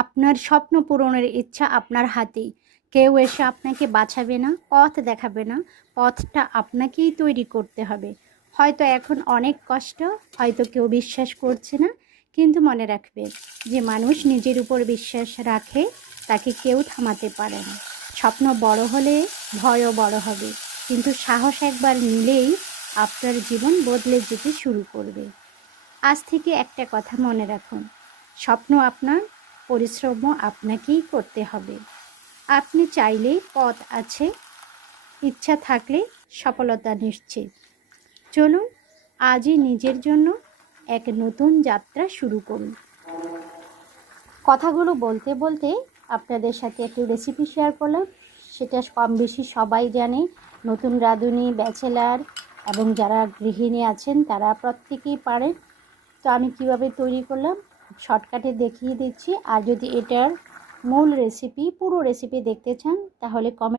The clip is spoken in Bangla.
আপনার স্বপ্ন পূরণের ইচ্ছা আপনার হাতেই। কেউ এসে আপনাকে বাঁচাবে না, পথ দেখাবে না। পথটা আপনাকেই তৈরি করতে হবে। হয়তো এখন অনেক কষ্ট, হয়তো কেউ বিশ্বাস করছে না, কিন্তু মনে রাখবেন যে মানুষ নিজের উপর বিশ্বাস রাখে তাকে কেউ থামাতে পারে না। স্বপ্ন বড় হলে ভয়ও বড় হবে, কিন্তু সাহস একবার নিলেই আপনার জীবন বদলে যেতে শুরু করবে। আজ থেকে একটা কথা মনে রাখুন, স্বপ্ন আপনার, পরিশ্রমও আপনাকেই করতে হবে। আপনি চাইলেই পথ আছে, ইচ্ছা থাকলে সফলতা নিশ্চিত। চলুন আজই নিজের জন্য এক নতুন যাত্রা শুরু করুন। কথাগুলো বলতে বলতে আপনাদের সাথে একটি রেসিপি শেয়ার করলাম। সেটা কম বেশি সবাই জানে। নতুন রাঁধুনি, ব্যাচেলার এবং যারা গৃহিণী আছেন তারা প্রত্যেকেই পারেন। তো আমি কিভাবে তৈরি করলাম শর্টকাটে দেখিয়ে দিচ্ছি। আর যদি এটার মূল রেসিপি, পুরো রেসিপি দেখতে চান তাহলে কমেন্ট